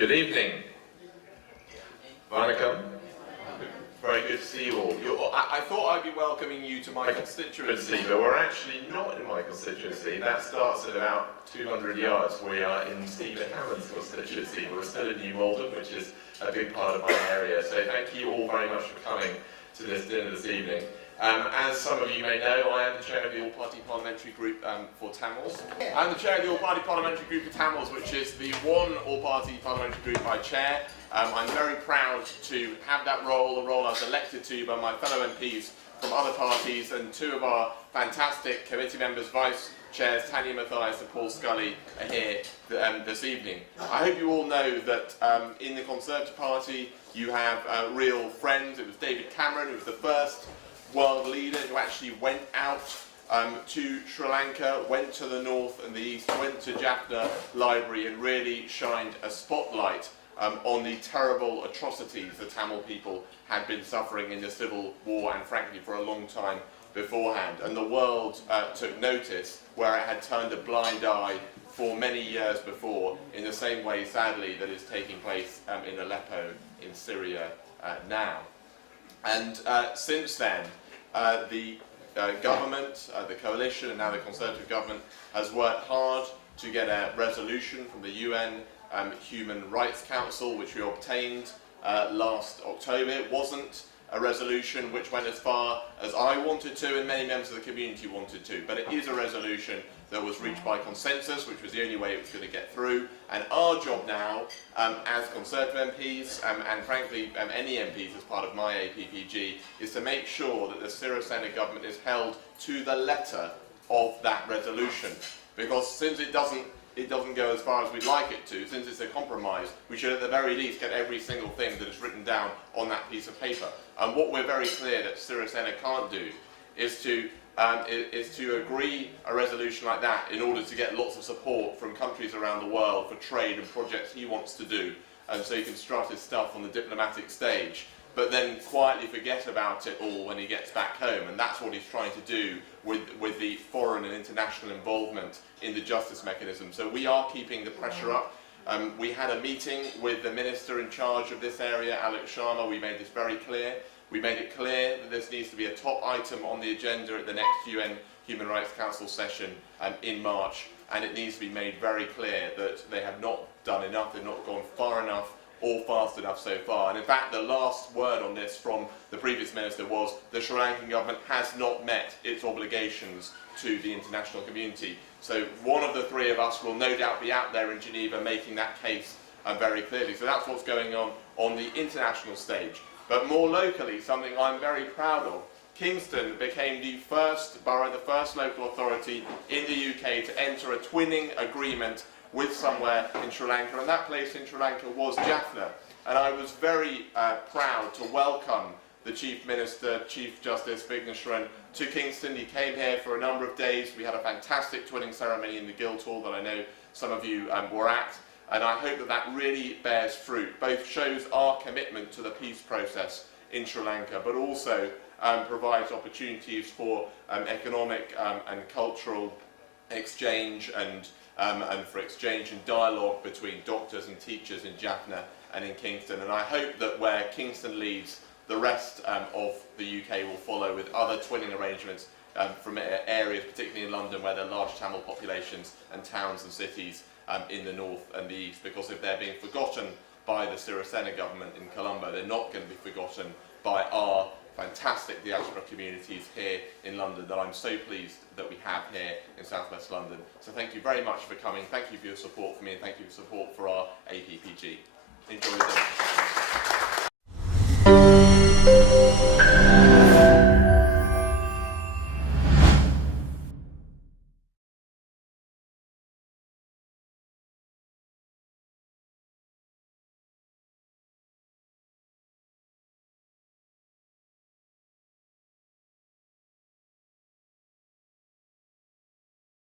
Good evening. Vanakkam. Very good to see you all. I thought I'd be welcoming you to my constituency, but we're actually not in my constituency. That starts at about 200 yards. We are in Stephen Hammond's constituency. We're still in New Malden, which is a big part of my area. So thank you all very much for coming to this dinner this evening. As some of you may know, I am the chair of the All-Party Parliamentary Group for Tamils. I'm the chair of the All-Party Parliamentary Group for Tamils, which is the one All-Party Parliamentary Group I chair. I'm very proud to have that role, a role I was elected to by my fellow MPs from other parties, and two of our fantastic committee members, Vice Chairs Tanya Mathias and Paul Scully, are here this evening. I hope you all know that in the Conservative Party you have real friends. It was David Cameron who was the first world leader who actually went out to Sri Lanka, went to the north and the east, went to Jaffna Library and really shined a spotlight on the terrible atrocities the Tamil people had been suffering in the civil war and frankly for a long time beforehand. And the world took notice where it had turned a blind eye for many years before, in the same way sadly that is taking place in Aleppo in Syria now. And since then the government, the coalition and now the Conservative government has worked hard to get a resolution from the UN Human Rights Council, which we obtained last October. It wasn't a resolution which went as far as I wanted to and many members of the community wanted to, but it is a resolution that was reached by consensus, which was the only way it was going to get through. And our job now, as Conservative MPs, and frankly any MPs as part of my APPG, is to make sure that the Sirisena government is held to the letter of that resolution. Because since it doesn't go as far as we'd like it to, since it's a compromise, we should at the very least get every single thing that is written down on that piece of paper. And what we're very clear that Sirisena can't do is to agree a resolution like that in order to get lots of support from countries around the world for trade and projects he wants to do, and so he can strut his stuff on the diplomatic stage, but then quietly forget about it all when he gets back home. And that's what he's trying to do with the foreign and international involvement in the justice mechanism. So we are keeping the pressure up. We had a meeting with the minister in charge of this area, Alex Sharma. We made this very clear. We made it clear that this needs to be a top item on the agenda at the next UN Human Rights Council session in March, and it needs to be made very clear that they have not done enough, they've not gone far enough or fast enough so far. And in fact, the last word on this from the previous minister was the Sri Lankan government has not met its obligations to the international community. So one of the three of us will no doubt be out there in Geneva making that case very clearly. So that's what's going on the international stage. But more locally, something I'm very proud of, Kingston became the first borough, the first local authority in the UK to enter a twinning agreement with somewhere in Sri Lanka, and that place in Sri Lanka was Jaffna. And I was very proud to welcome the Chief Minister, Chief Justice Vigneswaran, to Kingston. He came here for a number of days. We had a fantastic twinning ceremony in the Guildhall that I know some of you were at. And I hope that that really bears fruit, both shows our commitment to the peace process in Sri Lanka, but also provides opportunities for economic and cultural exchange and for exchange and dialogue between doctors and teachers in Jaffna and in Kingston. And I hope that where Kingston leads, the rest of the UK will follow with other twinning arrangements from areas, particularly in London, where there are large Tamil populations, and towns and cities in the north and the east, because if they're being forgotten by the Sirisena government in Colombo, they're not going to be forgotten by our fantastic diaspora communities here in London that I'm so pleased that we have here in South West London. So thank you very much for coming, thank you for your support for me, and thank you for your support for our APPG. Enjoy the day.